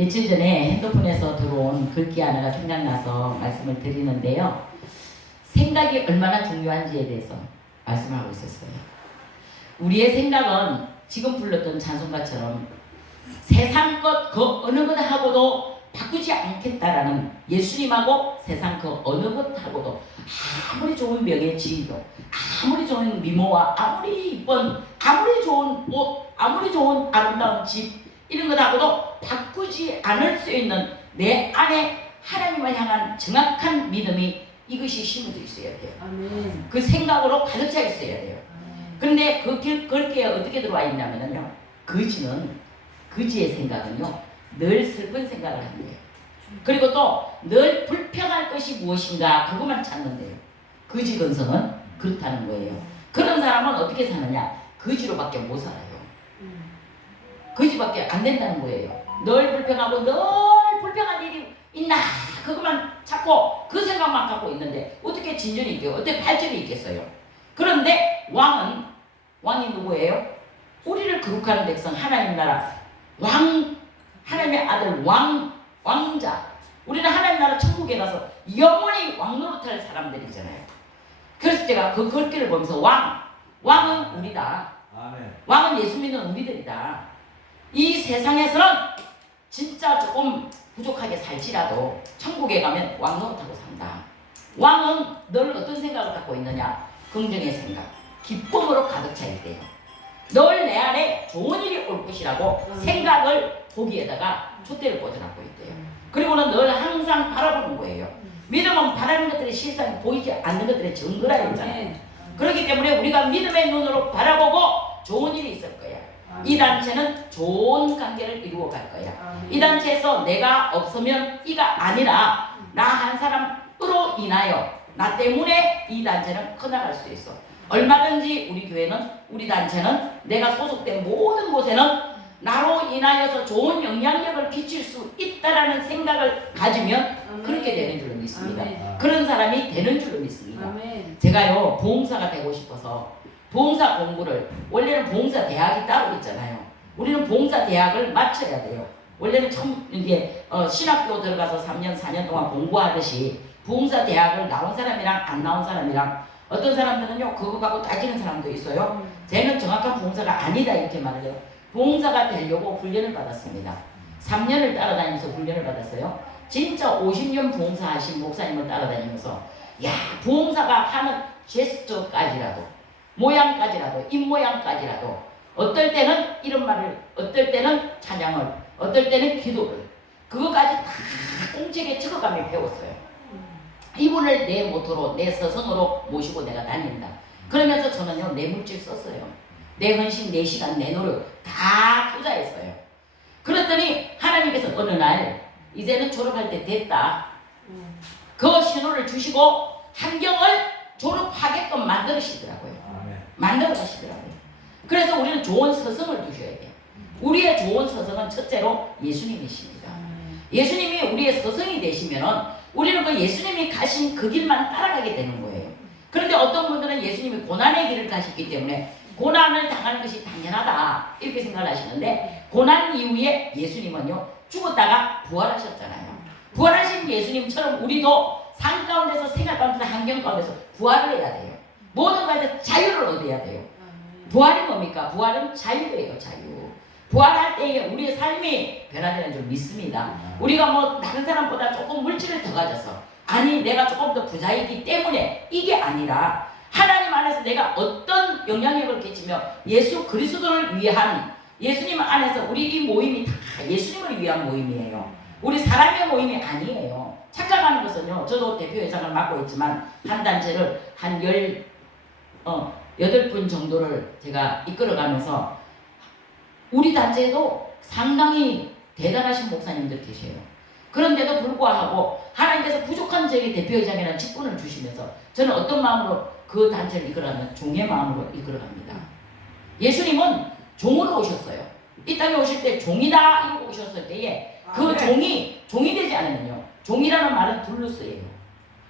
며칠 전에 핸드폰에서 들어온 글귀 하나가 생각나서 말씀을 드리는데요. 생각이 얼마나 중요한지에 대해서 말씀하고 있었어요. 우리의 생각은 지금 불렀던 찬송가처럼 세상 것 그 어느 것하고도 바꾸지 않겠다라는 예수님하고 세상 그 어느 것하고도 아무리 좋은 명예 지위도 아무리 좋은 미모와 아무리 이쁜 아무리 좋은 옷 아무리 좋은 아름다운 집 이런 것하고도 바꾸지 않을 수 있는 내 안에 하나님을 향한 정확한 믿음이 이것이 심어져 있어야 돼요. 아멘. 그 생각으로 가득 차 있어야 돼요. 아멘. 그런데 그렇게 어떻게 들어와 있냐면요. 거지의 생각은요. 늘 슬픈 생각을 한대요. 그리고 또 늘 불평할 것이 무엇인가 그것만 찾는데요. 거지 근성은 그렇다는 거예요. 그런 사람은 어떻게 사느냐? 거지로밖에 못 살아요. 거지밖에 안 된다는 거예요. 늘 불평하고 늘 불평한 일이 있나 그것만 찾고 그 생각만 갖고 있는데 어떻게 진전이 있겠어요? 어떻게 발전이 있겠어요? 그런데 왕이 누구예요? 우리를 거룩하는 백성 하나님 나라 하나님의 아들 왕자 우리는 하나님 나라 천국에 가서 영원히 왕노릇할 사람들이잖아요. 그래서 제가 그 글귀를 보면서 왕은 우리다. 아멘. 왕은 예수 믿는 우리들이다. 이 세상에서는 진짜 조금 부족하게 살지라도 천국에 가면 왕노릇하고 산다. 왕은 늘 어떤 생각을 갖고 있느냐? 긍정의 생각, 기쁨으로 가득 차 있대요. 늘 내 안에 좋은 일이 올 것이라고 생각을 거기에다가 촛대를 꽂아놓고 있대요. 그리고는 늘 항상 바라보는 거예요. 믿음은 바라는 것들이 실상이 보이지 않는 것들의 증거라 했잖아요. 그렇기 때문에 우리가 믿음의 눈으로 바라보고 좋은 일이 있을 거야. 이 단체는 좋은 관계를 이루어 갈 거야. 이 단체에서 내가 없으면 이가 아니라 나 한 사람으로 인하여 나 때문에 이 단체는 커나갈 수 있어. 얼마든지 우리 교회는 우리 단체는 내가 소속된 모든 곳에는 나로 인하여서 좋은 영향력을 끼칠 수 있다라는 생각을 가지면 그렇게 되는 줄로 믿습니다. 아멘. 그런 사람이 되는 줄로 믿습니다. 아멘. 제가요 부흥사가 되고 싶어서 부흥사 공부를 원래는 부흥사 대학이 따로 있잖아요. 우리는 부흥사 대학을 마쳐야 돼요. 원래는 이제 신학교 들어가서 3년 4년 동안 공부하듯이 부흥사 대학을 나온 사람이랑 안 나온 사람이랑 어떤 사람들은요 그거 갖고 따지는 사람도 있어요. 쟤는 정확한 부흥사가 아니다 이렇게 말을 해요. 부흥사가 되려고 훈련을 받았습니다. 3년을 따라다니면서 훈련을 받았어요. 진짜 50년 부흥사 하신 목사님을 따라다니면서 야 부흥사가 하는 제스처까지라도 모양까지라도 입모양까지라도 어떨 때는 이런 말을 어떨 때는 찬양을 어떨 때는 기도를 그거까지 다 공책에 적어가며 배웠어요. 이분을 내 모토로 내 서성으로 모시고 내가 다닌다. 그러면서 저는요 내 물질 썼어요. 내 헌신, 내 시간, 내 노력 다 투자했어요. 그랬더니 하나님께서 어느 날 이제는 졸업할 때 됐다. 그 신호를 주시고 환경을 졸업하게끔 만들으시더라고요. 만들어 가시더라고요. 그래서 우리는 좋은 서성을 두셔야 돼요. 우리의 좋은 서성은 첫째로 예수님이십니다. 예수님이 우리의 서성이 되시면은 우리는 그 예수님이 가신 그 길만 따라가게 되는 거예요. 그런데 어떤 분들은 예수님이 고난의 길을 가셨기 때문에 고난을 당하는 것이 당연하다 이렇게 생각을 하시는데 고난 이후에 예수님은요 죽었다가 부활하셨잖아요. 부활하신 예수님처럼 우리도 삶 가운데서 생활 가운데서 환경 가운데서 부활을 해야 돼요. 모든 것에서 자유를 얻어야 돼요. 부활이 뭡니까? 부활은 자유예요. 자유. 부활할 때에 우리의 삶이 변화되는 줄 믿습니다. 우리가 뭐 다른 사람보다 조금 물질을 더 가져서 아니 내가 조금 더 부자이기 때문에 이게 아니라 하나님 안에서 내가 어떤 영향력을 끼치며 예수 그리스도를 위한 예수님 안에서 우리 이 모임이 다 예수님을 위한 모임이에요. 우리 사람의 모임이 아니에요. 착각하는 것은요. 저도 대표회장을 맡고 있지만 한 단체를 한 8분 정도를 제가 이끌어가면서 우리 단체에도 상당히 대단하신 목사님들 계세요. 그런데도 불구하고 하나님께서 부족한 저에게 대표회장이라는 직분을 주시면서 저는 어떤 마음으로 그 단체를 이끌어가면 종의 마음으로 이끌어갑니다. 예수님은 종으로 오셨어요. 이 땅에 오실 때 종이다 이러고 오셨을 때에 그 종이 되지 않으면요. 종이라는 말은 둘루스예요.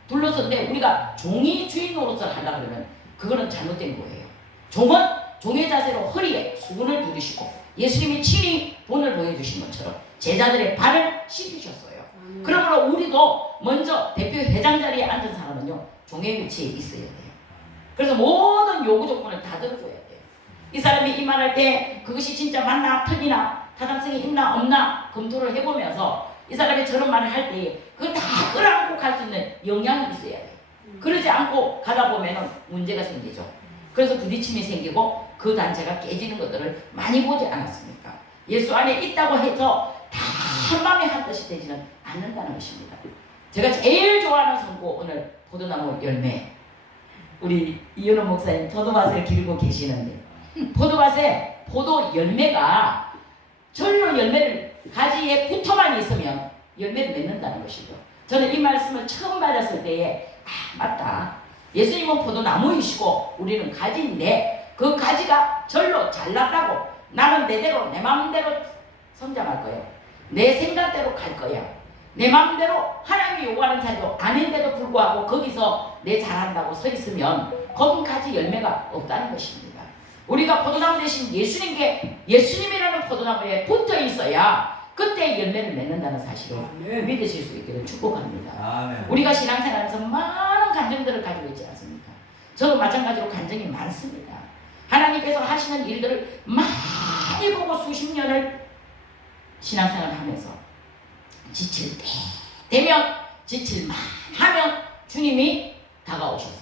둘루스인데 우리가 종이 주인 노릇을 하려고 그러면 그거는 잘못된 거예요. 종은 종의 자세로 허리에 수건을 두르시고 예수님이 친히 본을 보여주신 것처럼 제자들의 발을 씻으셨어요. 그러므로 우리도 먼저 대표 회장 자리에 앉은 사람은요, 종의 위치에 있어야 돼요. 그래서 모든 요구 조건을 다 들어줘야 돼요. 이 사람이 이 말할 때 그것이 진짜 맞나 틀리나 타당성이 있나 없나 검토를 해보면서 이 사람이 저런 말을 할 때 그걸 다 끌어안고 갈 수 있는 역량이 있어야 돼요. 그러지 않고 가다 보면은 문제가 생기죠. 그래서 부딪힘이 생기고 그 단체가 깨지는 것들을 많이 보지 않았습니까? 예수 안에 있다고 해서 다 한마음에 한 뜻이 되지는 않는다는 것입니다. 제가 제일 좋아하는 성구 오늘 포도나무 열매. 우리 이현호 목사님 포도밭을 기르고 계시는데 포도밭에 포도 열매가 절로 열매를 가지에 붙어만 있으면 열매를 맺는다는 것이죠. 저는 이 말씀을 처음 받았을 때에 맞다. 예수님은 포도나무이시고 우리는 가지인데 그 가지가 절로 잘났다고 나는 내대로 내 마음대로 성장할 거예요. 내 생각대로 갈 거야. 내 마음대로 하나님이 요구하는 자리도 아닌데도 불구하고 거기서 내 잘한다고 서 있으면 거기까지 열매가 없다는 것입니다. 우리가 포도나무 대신 예수님이라는 포도나무에 붙어 있어야 그때 열매를 맺는다는 사실을 믿으실 수 있기를 축복합니다. 아멘. 우리가 신앙생활에서 많은 간증들을 가지고 있지 않습니까? 저도 마찬가지로 간증이 많습니다. 하나님께서 하시는 일들을 많이 보고 수십 년을 신앙생활을 하면서 지칠 때 되면 지칠만 하면 주님이 다가오셔서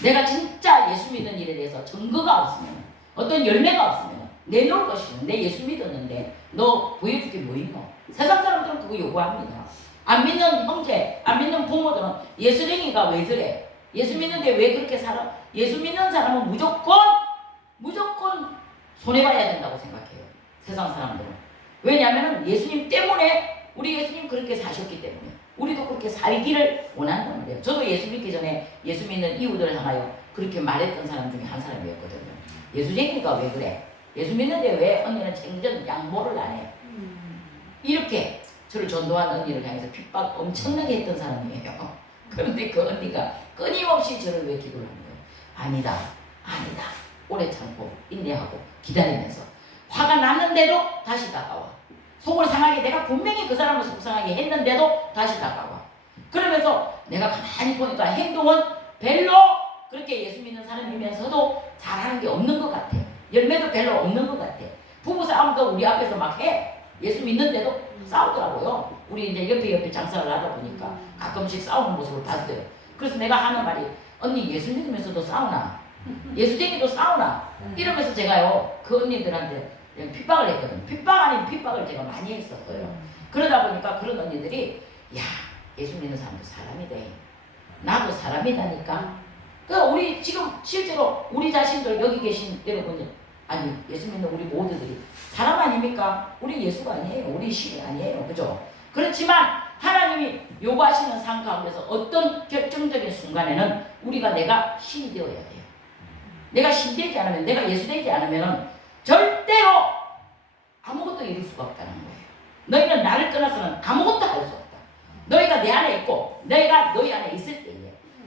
내가 진짜 예수 믿는 일에 대해서 증거가 없으면 어떤 열매가 없으면 내놓을 것이면 내 예수 믿었는데 너 보여줄 게 뭐 있노? 세상 사람들은 그거 요구합니다. 안 믿는 형제, 안 믿는 부모들은 예수쟁이가 왜 저래? 예수 믿는데 왜 그렇게 살아? 예수 믿는 사람은 무조건 손해봐야 된다고 생각해요. 세상 사람들은. 왜냐하면 예수님 때문에 우리 예수님 그렇게 사셨기 때문에 우리도 그렇게 살기를 원한다는 거예요. 저도 예수 믿기 전에 예수 믿는 이웃을 향하여 그렇게 말했던 사람 중에 한 사람이었거든요. 예수쟁이가 왜 그래? 예수 믿는데 왜 언니는 생전 양보를 안 해? 이렇게 저를 전도한 언니를 향해서 핍박 엄청나게 했던 사람이에요. 그런데 그 언니가 끊임없이 저를 왜 기도를 하는 거예요? 아니다. 오래 참고 인내하고 기다리면서 화가 났는데도 다시 다가와. 속을 상하게 내가 분명히 그 사람을 속상하게 했는데도 다시 다가와. 그러면서 내가 가만히 보니까 행동은 별로 그렇게 예수 믿는 사람이면서도 잘하는 게 없는 것 같아. 열매도 별로 없는 것 같아. 부부 싸움도 우리 앞에서 막 해. 예수 믿는데도 싸우더라고요. 우리 이제 옆에 장사를 하다 보니까 가끔씩 싸우는 모습을 봤어요. 그래서 내가 하는 말이 언니 예수 믿으면서도 싸우나? 예수쟁이도 싸우나? 이러면서 제가요 그 언니들한테 핍박을 했거든요. 핍박 아닌 핍박을 제가 많이 했었어요. 그러다 보니까 그런 언니들이 야 예수 믿는 사람도 사람이 돼. 나도 사람이다니까. 그러니까 우리 지금 실제로 우리 자신들 여기 계신 여러분들 아니 예수 믿는 우리 모두들이 사람 아닙니까? 우리 예수가 아니에요. 우리 신이 아니에요. 그죠? 그렇지만 하나님이 요구하시는 삶 가운데서 어떤 결정적인 순간에는 우리가 내가 신이 되어야 돼요. 내가 신 되지 않으면 내가 예수 되지 않으면 절대로 아무것도 이룰 수가 없다는 거예요. 너희는 나를 떠나서는 아무것도 할 수 없다. 너희가 내 안에 있고 내가 너희 안에 있을 때에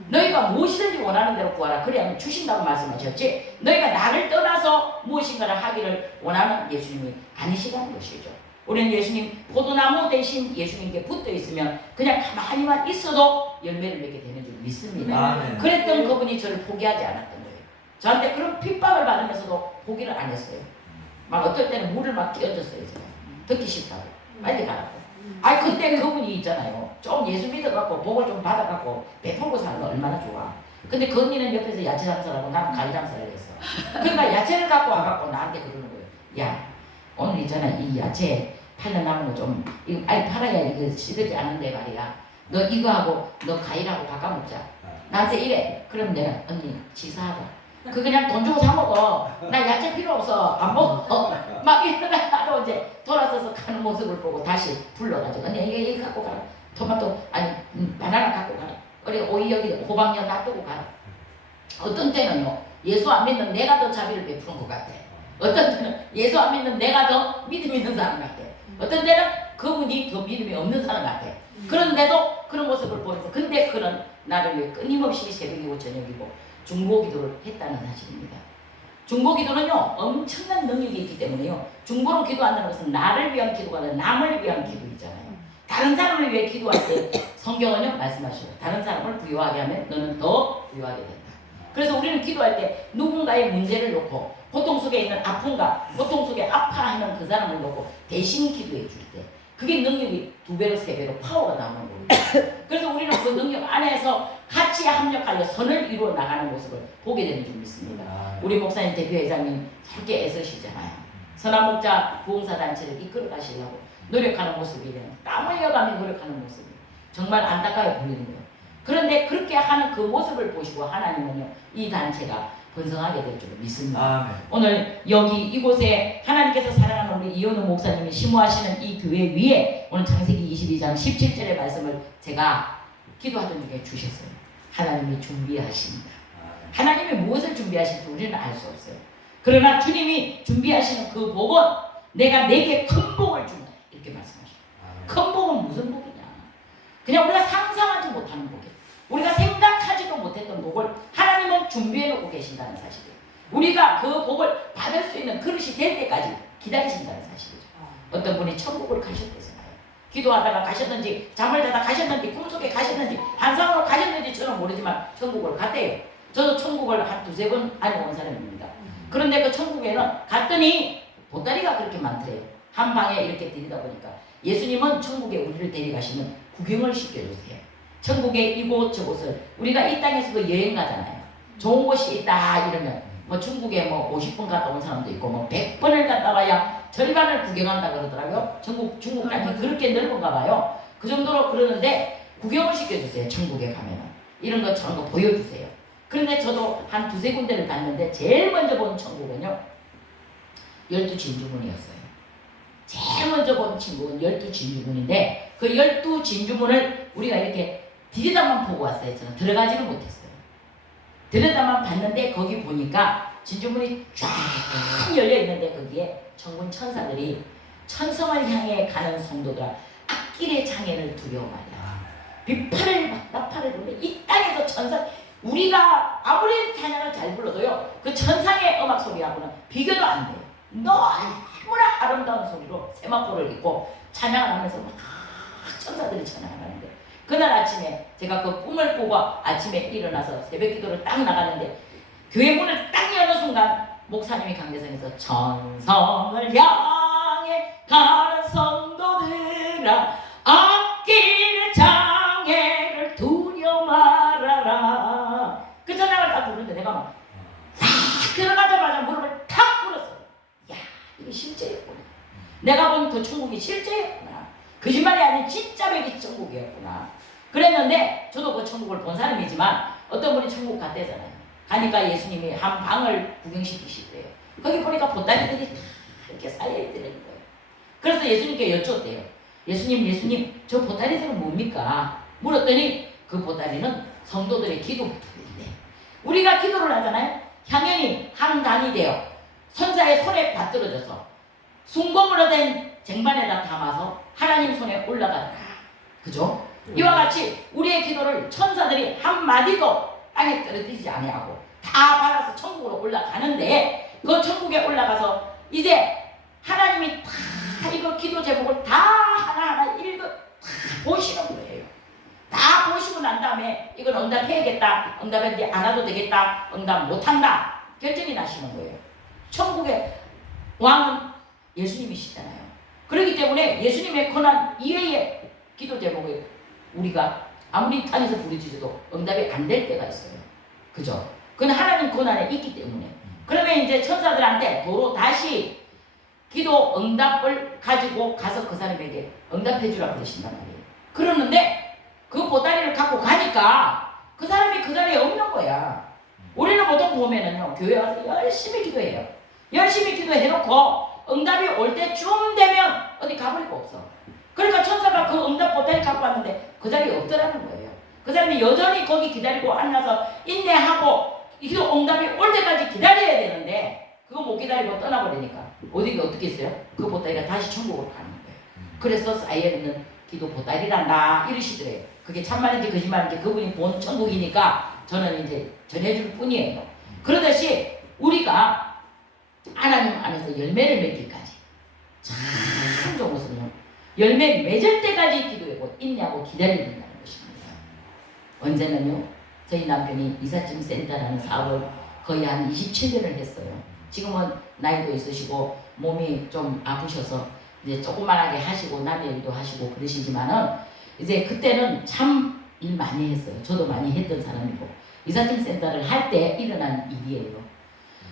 너희가 무엇이든지 원하는 대로 구하라. 그래야만 주신다고 말씀하셨지. 너희가 나를 떠나서 무엇인가를 하기를 원하는 예수님이 아니시라는 것이죠. 우리는 예수님 포도나무 대신 예수님께 붙어 있으면 그냥 가만히만 있어도 열매를 맺게 되는 줄 믿습니다. 그랬던 그분이 저를 포기하지 않았던 거예요. 저한테 그런 핍박을 받으면서도 포기를 안 했어요. 막 어떨 때는 물을 막 끼얹었어요. 제가 듣기 싫다고 빨리 가라고. 아니 그때 그분이 있잖아요. 좀 예수 믿어갖고 복을 좀 받아갖고 베풀고 사는 거 얼마나 좋아. 근데 그 언니는 옆에서 야채 장사를 하고 나는 과일 장사를 했어. 그러니까 야채를 갖고 와갖고 나한테 그러는 거예요. 야 오늘 있잖아 이 야채 팔려 남은 거 좀 이거 빨리 팔아야 이거 시들지 않은데 말이야. 너 이거 하고 너 과일하고 바꿔먹자. 나한테 이래. 그럼 내가 언니 치사하다. 그 그냥 돈 주고 사 먹어. 나 야채 필요 없어. 안 먹어. 막 이러다가도 이제 돌아서서 가는 모습을 보고 다시 불러가지고 언니 이거 갖고 가라. 토마토 아니 바나나 갖고 가라. 그리고 오이 여기 호박엿 놔두고 가라. 어떤 때는요 예수 안 믿는 내가 더 자비를 베푸는 것 같아. 어떤 때는 예수 안 믿는 내가 더 믿음 있는 사람 같아. 어떤 때는 그분이 더 믿음이 없는 사람 같아. 그런데도 그런 모습을 보면서 근데 그는 나를 위해 끊임없이 새벽이고 저녁이고 중보 기도를 했다는 사실입니다. 중보 기도는요 엄청난 능력이 있기 때문에요. 중보로 기도한다는 것은 나를 위한 기도가 아니라 남을 위한 기도이잖아요. 다른 사람을 위해 기도할 때 성경은요 말씀하셔요. 다른 사람을 부유하게 하면 너는 더 부유하게 된다. 그래서 우리는 기도할 때 누군가의 문제를 놓고 고통 속에 있는 아픔과 고통 속에 아파하는 그 사람을 놓고 대신 기도해 줄 때 그게 능력이 2배로 3배로 파워가 나오는 겁니다. 그래서 우리는 그 능력 안에서 같이 합력하여 선을 이루어 나가는 모습을 보게 되는 줄 믿습니다. 우리 목사님 대표회장님 저렇게 애쓰시잖아요. 선한 목자 부흥사단체를 이끌어 가시려고 노력하는 모습이래요. 땀 흘려가며 노력하는 모습이 정말 안타까워 보이는 거예요. 그런데 그렇게 하는 그 모습을 보시고 하나님은요 이 단체가 번성하게 될 줄 믿습니다. 오늘 여기 이곳에 하나님께서 사랑하는 우리 이현우 목사님이 심호하시는 이 교회 위에 오늘 창세기 22장 17절의 말씀을 제가 기도하던 중에 주셨어요. 하나님이 준비하십니다. 하나님이 무엇을 준비하실지 우리는 알 수 없어요. 그러나 주님이 준비하시는 그 복은 내가 내게 큰 복을 준다 이렇게 말씀하셔요. 큰 복은 무슨 복이냐? 그냥 우리가 상상하지 못하는 복이에요. 우리가 생각하지도 못했던 복을 하나님은 준비해 놓고 계신다는 사실이에요. 우리가 그 복을 받을 수 있는 그릇이 될 때까지 기다리신다는 사실이죠. 어떤 분이 천국을 가셨대잖아요. 기도하다가 가셨는지 잠을 자다 가셨는지 꿈속에 가셨는지 환상으로 가셨는지 저는 모르지만 천국을 갔대요. 저도 천국을 한 2-3번 알아본 사람입니다. 그런데 그 천국에는 갔더니 보따리가 그렇게 많더래요. 한 방에 이렇게 들이다 보니까 예수님은 천국에 우리를 데려가시면 구경을 시켜주세요. 천국의 이곳 저곳을 우리가 이 땅에서도 여행 가잖아요. 좋은 곳이 있다 이러면 뭐 중국에 뭐 50번 갔다 온 사람도 있고 뭐 100번을 갔다 와야 절반을 구경한다 그러더라고요. 중국 땅이 그렇게 넓은가 봐요. 그 정도로 그러는데 구경을 시켜주세요. 천국에 가면은 이런 거 저런 거 보여주세요. 그런데 저도 한 2-3군데를 갔는데 제일 먼저 본 천국은요 12진주문이었어요. 제일 먼저 본 친구는 12진주문인데 그 12진주문을 우리가 이렇게 들여다만 보고 왔어요. 저는 들어가지는 못했어요. 들여다만 봤는데 거기 보니까 진주문이 쫙 열려있는데 거기에 천군 천사들이 천성을 향해 가는 성도들아 앞길의 장애를 두려워 말이야. 비파를 막 나팔을 부르는데 이 땅에서 천사 우리가 아무리 찬양을 잘 불러도요 그 천상의 음악 소리하고는 비교도 안 돼요. 너무나 아름다운 소리로 세마포를 입고 찬양을 하면서 막 천사들이 찬양을 하는데 그날 아침에 제가 그 꿈을 꾸고 아침에 일어나서 새벽 기도를 딱 나갔는데 교회 문을 딱 여는 순간 목사님이 강대상에서 천성을 향해 가는 성도들아 앞길 장애를 두려워 말아라 그 찬양을 딱 부르는데 내가 막 들어가자마자 무릎을 탁 꿇었어요. 야 이게 실제였구나. 내가 본 그 천국이 실제였구나. 거짓말이 아닌 진짜 백이 천국이었구나. 그랬는데 저도 그 천국을 본 사람이지만 어떤 분이 천국 갔대잖아요. 가니까 예수님이 한 방을 구경시키시대요. 거기 보니까 보따리들이 다 이렇게 쌓여있더라는 거예요. 그래서 예수님께 여쭙대요. 예수님 저 보따리들은 뭡니까? 물었더니 그 보따리는 성도들의 기도 보따리인데 우리가 기도를 하잖아요. 향연이 한 단이 되어 선사의 손에 받들어져서 순금으로 된 쟁반에다 담아서 하나님 손에 올라가라. 그죠? 이와 같이 우리의 기도를 천사들이 한마디도 땅에 떨어지지 아니하고 다 받아서 천국으로 올라가는데 그 천국에 올라가서 이제 하나님이 다 이거 기도 제목을 다 하나하나 읽어 다 보시는 거예요. 다 보시고 난 다음에 이건 응답해야겠다. 응답했는데 안 와도 되겠다. 응답 못한다. 결정이 나시는 거예요. 천국의 왕은 예수님이시잖아요. 그렇기 때문에 예수님의 권한 이외의 기도 제목에 우리가 아무리 땅에서 부르짖어도 응답이 안 될 때가 있어요. 그죠? 그건 하나님 권한에 있기 때문에. 그러면 이제 천사들한테 도로 다시 기도 응답을 가지고 가서 그 사람에게 응답해 주라고 그러신단 말이에요. 그러는데 그 보따리를 갖고 가니까 그 사람이 그 자리에 없는 거야. 우리는 보통 보면은요 교회 와서 열심히 기도해요. 열심히 기도해놓고 응답이 올 때쯤 되면 어디 가버리고 없어. 그러니까 천사가 그 응답 보따리 갖고 왔는데 그 자리에 없더라는 거예요. 그 사람이 여전히 거기 기다리고 앉아서 인내하고 기도 응답이 올 때까지 기다려야 되는데 그거 못 기다리고 떠나버리니까 어떻게 했어요? 그 보따리가 다시 천국으로 가는 거예요. 그래서 쌓여있는 기도 보따리란다 이러시더래요. 그게 참말인지 거짓말인지 그분이 본 천국이니까 저는 이제 전해줄 뿐이에요. 그러듯이 우리가 하나님 안에서 열매를 맺기까지 참 좋은 것은요. 열매 맺을 때까지 기도하고 인내하고 기다려야 된다는 것입니다. 언제는요. 저희 남편이 이삿짐 센터라는 사업을 거의 한 27년을 했어요. 지금은 나이도 있으시고 몸이 좀 아프셔서 이제 조그만하게 하시고 남의 일도 하시고 그러시지만은 이제 그때는 참 일 많이 했어요. 저도 많이 했던 사람이고 이삿짐 센터를 할 때 일어난 일이에요.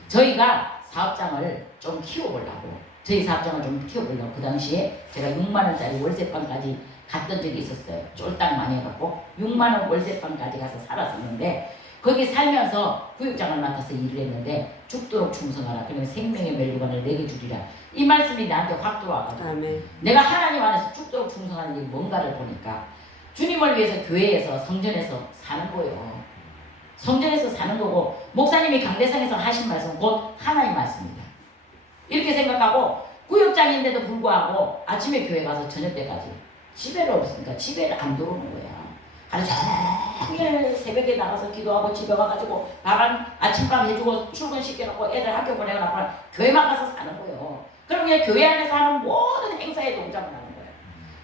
저희가 사업장을 좀 키워보려고 저희 사업장을 좀 키워보려고 그 당시에 제가 6만원짜리 월세방까지 갔던 적이 있었어요. 쫄딱 많이 해갖고 6만원 월세방까지 가서 살았었는데 거기 살면서 구역장을 맡아서 일을 했는데 죽도록 충성하라. 그러면 생명의 멸류관을 내게 주리라. 이 말씀이 나한테 확 들어와가지고 아멘. 내가 하나님 안에서 죽도록 충성하는 일이 뭔가를 보니까 주님을 위해서 교회에서 성전에서 사는 거예요. 성전에서 사는 거고 목사님이 강대상에서 하신 말씀 곧 하나님 말씀입니다. 이렇게 생각하고 구역장인데도 불구하고 아침에 교회 가서 저녁 때까지 집에를 없으니까 집에를 안 들어오는 거야. 하루 종일 새벽에 나가서 기도하고 집에 와가지고 아침밥 해주고 출근시켜놓고 애들 학교 보내고 교회만 가서 사는 거예요. 그럼 그냥 교회 안에서 하는 모든 행사에 동참을 하는 거예요.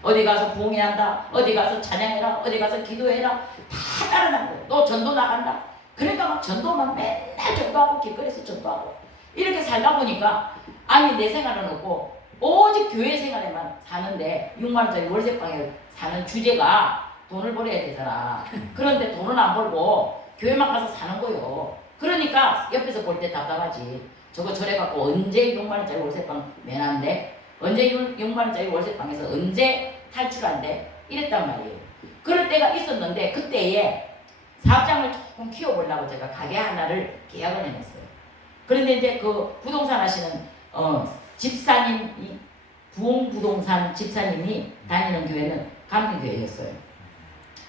어디 가서 부흥회한다, 어디 가서 찬양해라, 어디 가서 기도해라, 다 따라다는 거예요. 너 전도 나간다. 그러니까 막 전도만 맨날 전도하고 길거리에서 전도하고 이렇게 살다 보니까 아니 내 생활은 없고 오직 교회 생활에만 사는데 6만원짜리 월세방에 사는 주제가 돈을 벌어야 되잖아. 그런데 돈은 안 벌고 교회만 가서 사는 거예요. 그러니까 옆에서 볼 때 답답하지. 저거 저래갖고 언제 6만원짜리 월세방 매난데 언제 6만원짜리 월세방에서 언제 탈출한대 이랬단 말이에요. 그럴 때가 있었는데 그때에 사업장을 조금 키워보려고 제가 가게 하나를 계약을 해냈어요. 그런데 이제 그 부동산 하시는 집사님, 부흥부동산 집사님이 다니는 교회는 감리교회였어요.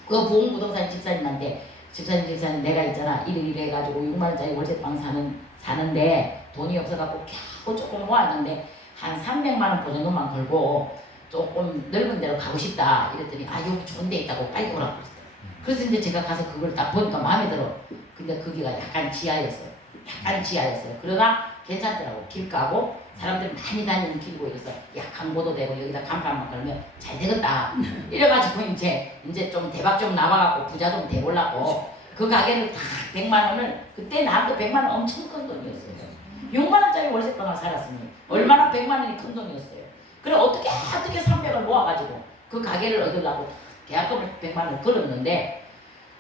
그 부흥부동산 집사님한테 집사님 내가 있잖아 이래 해가지고 6만원짜리 월세방 사는데 돈이 없어갖고 겨우 조금 모았는데 한 300만원 보증금만 걸고 조금 넓은 데로 가고 싶다 이랬더니 여기 좋은 데 있다고 빨리 오라고 그랬어요. 그래서 이제 제가 가서 그걸 딱 보니까 마음에 들어. 근데 거기가 약간 지하였어요. 그러나 괜찮더라고. 길 까고 사람들이 많이 다니는 길이고 이래서 광고도 되고 여기다 간판만 걸면 잘 되겠다. 이래가지고 이제 좀 대박 좀 나와갖고 부자 좀 돼보려고 그 가게를 다 100만원을 그때 나한테 100만원 엄청 큰 돈이었어요. 6만원짜리 월세방을 살았으니 얼마나 100만원이 큰 돈이었어요. 그래 어떻게 300을 모아가지고 그 가게를 얻으려고 계약금을 100만원을 걸었는데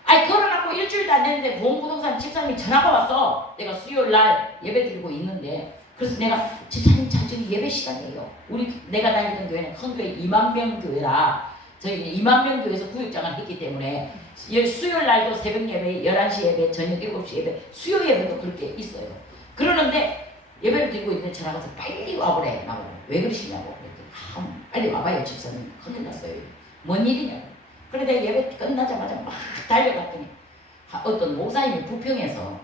걸어놓고 일주일도 안 됐는데 보험부동산 집사님이 전화가 왔어. 내가 수요일날 예배 드리고 있는데 그래서 내가 집사님 저기 예배 시간이에요. 내가 다니던 교회는 큰 교회 2만명 교회라 저희 2만명 교회에서 구역장을 했기 때문에 수요일날도 새벽 예배 11시 예배 저녁 7시 예배 수요 예배도 그렇게 있어요. 그러는데 예배를 드리고 있는데 전화가 와서 빨리 와보래. 왜 그러시냐고 그랬더니 빨리 와봐요 집사님 큰일 났어요. 뭔 일이냐고. 그런데 예배 끝나자마자 막 달려갔더니 어떤 목사님이 부평에서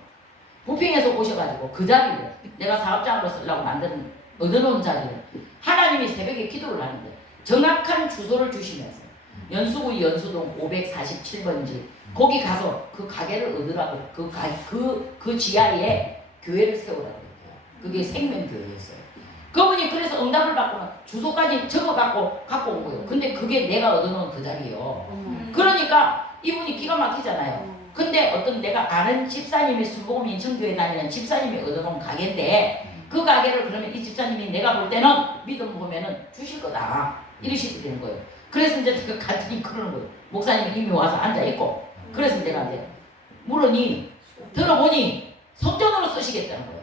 오셔가지고 그 자리를 내가 사업장으로 쓰려고 얻어놓은 자리를 하나님이 새벽에 기도를 하는데 정확한 주소를 주시면서 연수구 연수동 547번지 거기 가서 그 가게를 얻으라고 그 지하에 교회를 세우라고 했어요. 그게 생명교회였어요. 그분이 그래서 응답을 받고는 주소까지 적어갖고 갖고 온 거예요. 근데 그게 내가 얻어놓은 그 자리예요. 그러니까 이분이 기가 막히잖아요. 근데 어떤 내가 아는 집사님이 순복음 인천교회 다니는 집사님이 얻어놓은 가게인데 그 가게를 그러면 이 집사님이 내가 볼 때는 믿음 보면은 주실 거다 이러시게 거예요. 그래서 이제 그 갔더니 그러는 거예요. 목사님이 이미 와서 앉아있고 그래서 내가 이제 물으니 들어보니 성전으로 쓰시겠다는 거예요.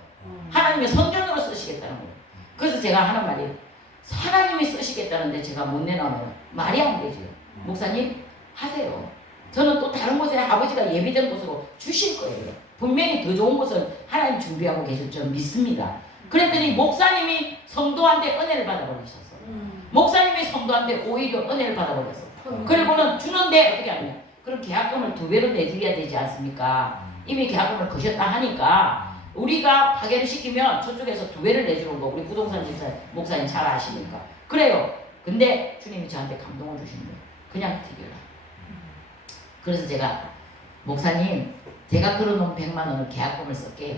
하나님의 성전으로 쓰시겠다는 거예요. 그래서 제가 하는 말이 하나님이 쓰시겠다는데 제가 못 내놓으면 말이 안 되죠. 목사님 하세요. 저는 또 다른 곳에 아버지가 예비된 곳으로 주실 거예요. 분명히 더 좋은 곳을 하나님 준비하고 계실 줄 믿습니다. 그랬더니 목사님이 성도한테 은혜를 받아버리셨어. 목사님이 성도한테 오히려 은혜를 받아버렸어. 그리고는 주는데 어떻게 하냐. 그럼 계약금을 2배로 내드려야 되지 않습니까? 이미 계약금을 거셨다 하니까 우리가 파괴를 시키면 저쪽에서 2배를 내주는 거 우리 부동산 집사 목사님 잘 아시니까 그래요. 근데 주님이 저한테 감동을 주시는 거예요. 그냥 드려라. 그래서 제가 목사님 제가 걸어놓은 100만 원을 계약금을 쓸게요.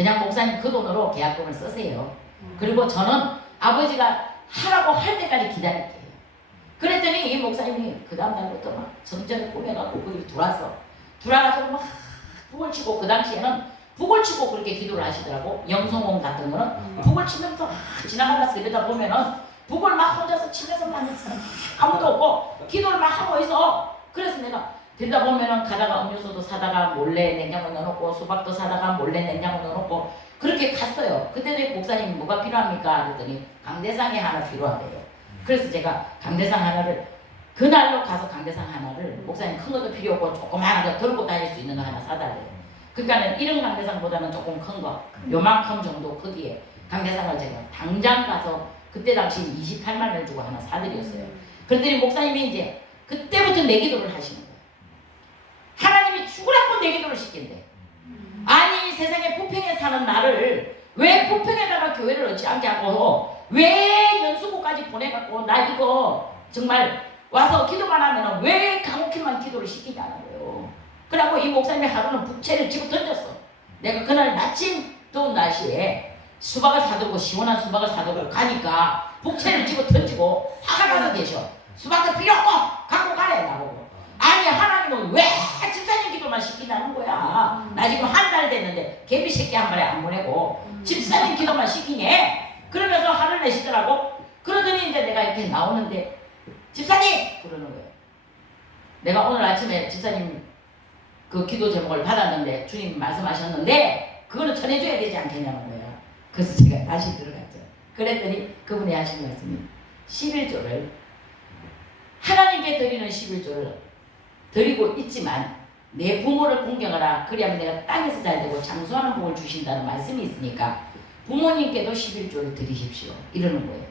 그냥 목사님 그 돈으로 계약금을 쓰세요. 그리고 저는 아버지가 하라고 할 때까지 기다릴게요. 그랬더니 이 목사님이 그 다음 날부터 막 성전을 꾸며갖고 거기 들어와가지고 막 북을 치고, 그 당시에는 북을 치고 그렇게 기도를 하시더라고. 영성공 같은 거는 북을 치면서 지나가면서 이러다 보면은 북을 막 혼자서 치면서 만든 사람 아무도 없고 기도를 막 하고 있어. 그래서 내가 들다 보면은 가다가 음료수도 사다가 몰래 냉장고 넣어놓고 수박도 사다가 몰래 냉장고 넣어놓고 그렇게 갔어요. 그때도 목사님 뭐가 필요합니까? 그랬더니 강대상이 하나 필요하대요. 그래서 제가 강대상 하나를 그날로 가서 강대상 하나를 목사님 큰 것도 필요 없고 조그마한 거 들고 다닐 수 있는 거 하나 사달래요. 그러니까는 이런 강대상보다는 조금 큰 거, 요만큼 정도 크기에 강대상을 제가 당장 가서 그때 당시 28만 원을 주고 하나 사드렸어요. 그랬더니 목사님이 이제 그때부터 내 기도를 하시는 거예요. 하나님이 죽으라고 내 기도를 시킨대. 아니 세상에 부평에 사는 나를 왜 부평에다가 교회를 얻지 않게 하고 왜 연수구까지 보내갖고 나 이거 정말 와서 기도만 하면 왜 강옥희만 기도를 시키냐는 거예요. 그래갖고 이 목사님이 하루는 북채를 집어 던졌어. 내가 그날 마침 더운 날씨에 수박을 사들고 시원한 수박을 사들고 가니까 북채를 집어 던지고 화가 나서 계셔. 수박도 필요 없고 갖고 가래 나보고. 아니 하나님은 왜 집사님 기도만 시키냐는 거야. 나 지금 한 달 됐는데 개미 새끼 한 마리 안 보내고 집사님 기도만 시키니? 그러면서 화를 내시더라고. 그러더니 이제 내가 이렇게 나오는데 집사님! 그러는 거예요. 내가 오늘 아침에 집사님 그 기도 제목을 받았는데 주님 말씀하셨는데 그거는 전해줘야 되지 않겠냐는 거예요. 그래서 제가 다시 들어갔죠. 그랬더니 그분이 하신 말씀이 11조를 하나님께 드리는 11조를 드리고 있지만 내 부모를 공경하라. 그래야만 내가 땅에서 잘 되고 장수하는 복을 주신다는 말씀이 있으니까 부모님께도 11조를 드리십시오. 이러는 거예요.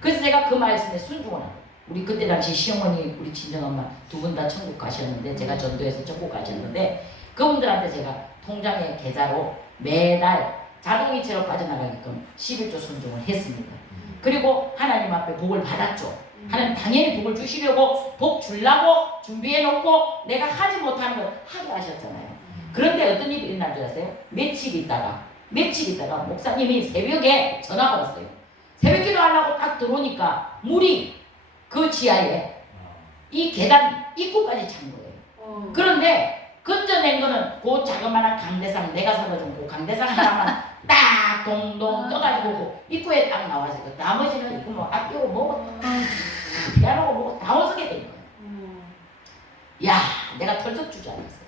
그래서 제가 그 말씀에 순종을 하고 우리 그때 당시 시어머니 우리 친정엄마 두 분 다 천국 가셨는데 제가 전도해서 천국 가셨는데 그분들한테 제가 통장에 계좌로 매달 자동이체로 빠져나가게끔 11조 순종을 했습니다. 그리고 하나님 앞에 복을 받았죠. 하나님 당연히 복을 주시려고 복 주려고 준비해 놓고 내가 하지 못하는 걸 하게 하셨잖아요. 그런데 어떤 일이 일어난 줄 아세요? 며칠 있다가 목사님이 새벽에 전화가 왔어요. 새벽 기도하려고 딱 들어오니까 물이 그 지하에 이 계단 입구까지 찬 거예요. 그런데 건져낸 거는 그 자그마한 강대상 내가 사다 준 그 강대상 하나만 딱 동동 떠가지고 입구에 딱 나와서 나머지는 이거 뭐 아끼고 뭐고 피아노고 뭐고 다 어서게 된 거예요. 야, 내가 털썩 주저앉았어요.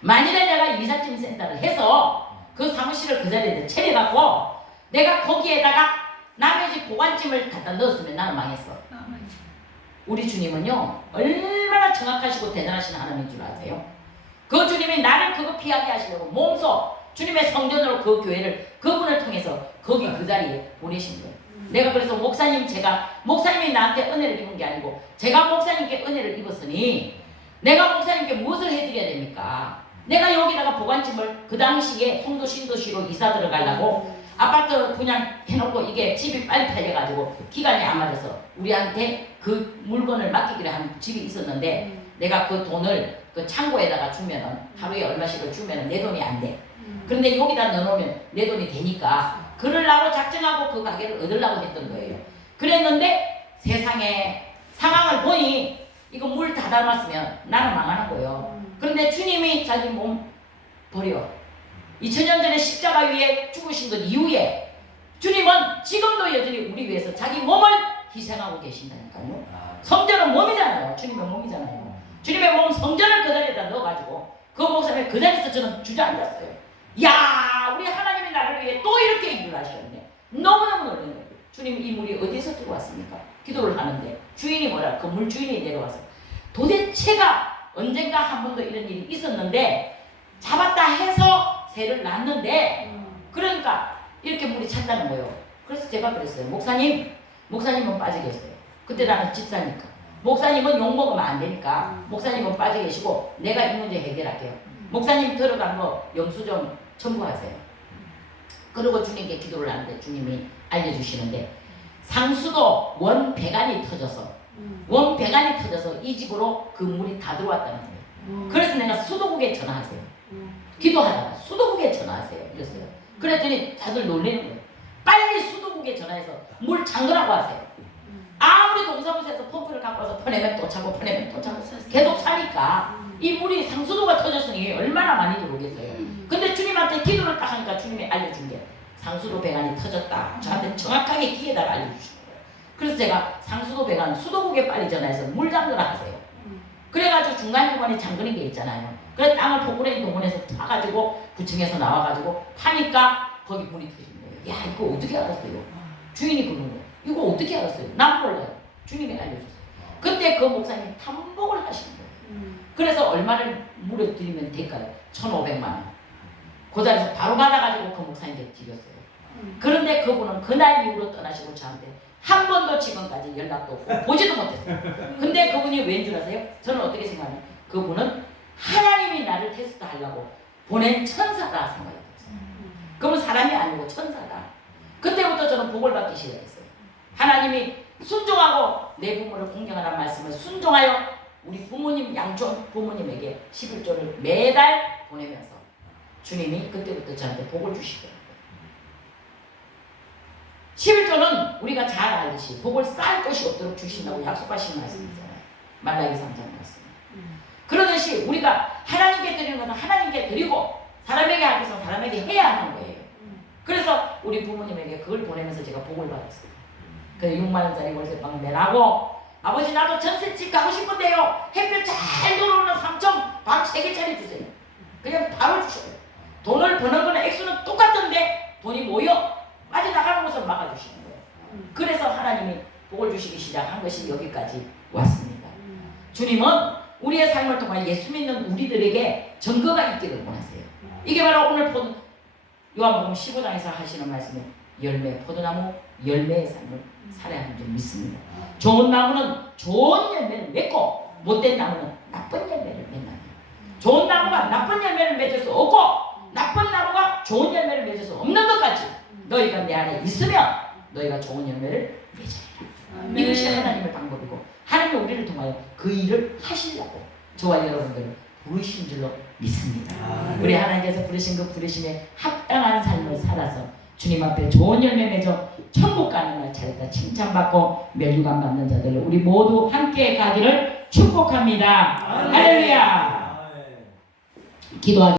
만일에 내가 이삿짐 센터를 해서 그 사무실을 그 자리에 차려갖고 내가 거기에다가 남의 집 보관짐을 갖다 넣었으면 나는 망했어. 우리 주님은요 얼마나 정확하시고 대단하신 하나님인 줄 아세요? 그 주님이 나를 그거 피하게 하시려고 몸소 주님의 성전으로 그 교회를 그분을 통해서 거기 그 자리에 보내신 거예요. 내가 그래서 목사님이 나한테 은혜를 입은 게 아니고 제가 목사님께 은혜를 입었으니 내가 목사님께 무엇을 해드려야 됩니까? 내가 여기다가 보관짐을 그 당시에 송도 신도시로 이사 들어가려고 아파트 분양해놓고 이게 집이 빨리 팔려가지고 기간이 안 맞아서 우리한테 그 물건을 맡기기로 한 집이 있었는데 내가 그 돈을 그 창고에다가 주면은 하루에 얼마씩을 주면은 내 돈이 안 돼. 그런데 여기다 넣어놓으면 내 돈이 되니까 그러려고 작정하고 그 가게를 얻으려고 했던 거예요. 그랬는데 세상에 상황을 보니 이거 물 다 담았으면 나는 망하는 거예요. 그런데 주님이 자기 몸 버려 2000년 전에 십자가 위에 죽으신 것 이후에 주님은 지금도 여전히 우리 위해서 자기 몸을 희생하고 계신다니까요. 성전은 몸이잖아요. 주님의 몸이잖아요. 주님의 몸 성전을 그 자리에다 넣어가지고 그 목사님이 그 자리에서 저는 주저앉았어요. 야, 우리 하나님이 나를 위해 또 이렇게 일을 하셨네. 너무너무 놀랐네요. 주님 이 물이 어디서 들어왔습니까? 기도를 하는데 주인이 뭐라 그 물 주인이 내려와서 도대체가 언젠가 한 번도 이런 일이 있었는데 잡았다 해서 새를 낳는데 그러니까 이렇게 물이 찼다는 거예요. 그래서 제가 그랬어요. 목사님은 빠져 계세요. 그때 나는 집사니까. 목사님은 욕먹으면 안 되니까 목사님은 빠져 계시고 내가 이 문제 해결할게요. 목사님 들어간 거 영수증 첨부하세요. 그리고 주님께 기도를 하는데 주님이 알려주시는데 상수도 원배관이 터져서 이 집으로 그 물이 다 들어왔다는 거예요. 그래서 내가 수도국에 전화하세요. 기도하다가 수도국에 전화하세요. 이랬어요. 그랬더니 다들 놀리는 거예요. 빨리 수도국에 전화해서 물 잠그라고 하세요. 아무리 동사무소에서 펌프를 갖고 와서 퍼내면 또 차고 퍼내면 또 차고 계속 차니까 이 물이 상수도가 터졌으니 얼마나 많이 들어오겠어요. 근데 주님한테 기도를 딱 하니까 주님이 알려준 게 상수도 배관이 터졌다. 저한테 정확하게 귀에다가 알려주시는 거예요. 그래서 제가 상수도 배관 수도국에 빨리 전화해서 물 잠그라 하세요. 그래가지고 중간중간에 잠그는 게 있잖아요. 그래서 땅을 포구레인 동원해서 타가지고 구층에서 나와가지고 파니까 거기 물이 터진 거예요. 야, 이거 어떻게 알았어요? 주인이 그러는 거예요. 이거 어떻게 알았어요? 난 몰라요. 주님이 알려줬어요. 그때 그 목사님이 탐복을 하시는 거예요. 그래서 얼마를 물어드리면 될까요? 1,500만 원. 그 자리에서 바로 받아가지고 그 목사님께 드렸어요. 그런데 그분은 그날 이후로 떠나시고 저한테 한 번도 지금까지 연락도 없고 보지도 못했어요. 근데 그분이 왠 줄 아세요? 저는 어떻게 생각하냐? 그분은 하나님이 나를 테스트하려고 보낸 천사다 생각했어요. 그분 사람이 아니고 천사다. 그때부터 저는 복을 받기 시작했어요. 하나님이 순종하고 내 부모를 공경하라는 말씀을 순종하여 우리 부모님 양쪽 부모님에게 11조를 매달 보내면서 주님이 그때부터 저한테 복을 주시더라고요. 11조는 우리가 잘 알듯이 복을 쌓을 것이 없도록 주신다고 약속하신 말씀이잖아요. 말라기 3장 말씀. 그러듯이 우리가 하나님께 드리는 것은 하나님께 드리고 사람에게 하기 위해서 사람에게 해야 하는 거예요. 그래서 우리 부모님에게 그걸 보내면서 제가 복을 받았어요. 그래서 6만 원짜리 월세방을 내라고 아버지 나도 전셋집 가고 싶은데요. 햇볕 잘 들어오는 3층 방 3개짜리 주세요. 그냥 바로 주셔요. 돈을 버는 거는 액수는 똑같은데 돈이 모여 빠져나가는 것을 막아주시는 거예요. 그래서 하나님이 복을 주시기 시작한 것이 여기까지 왔습니다. 주님은 우리의 삶을 통해 예수 믿는 우리들에게 증거가 있기를 원하세요. 이게 바로 오늘 요한복음 15장에서 하시는 말씀이 열매, 포도나무 열매의 삶을 살아야 하는 줄 믿습니다. 좋은 나무는 좋은 열매를 맺고 못된 나무는 나쁜 열매를 맺나요. 좋은 나무가 나쁜 열매를 맺을 수 없고 나쁜 나무가 좋은 열매를 맺을 수 없는 것 같이 너희가 내 안에 있으면 너희가 좋은 열매를 맺으리라. 이것이 하나님의 방법이고 하나님이 우리를 통하여 그 일을 하시려고 저와 여러분들을 부르신 줄로 믿습니다. 우리 하나님께서 부르신 그 부르심에 합당한 삶을 살아서 주님 앞에 좋은 열매 맺어 천국 가는 날 잘했다 칭찬받고 멸류관 받는 자들 우리 모두 함께 가기를 축복합니다. 할렐루야. 기도하기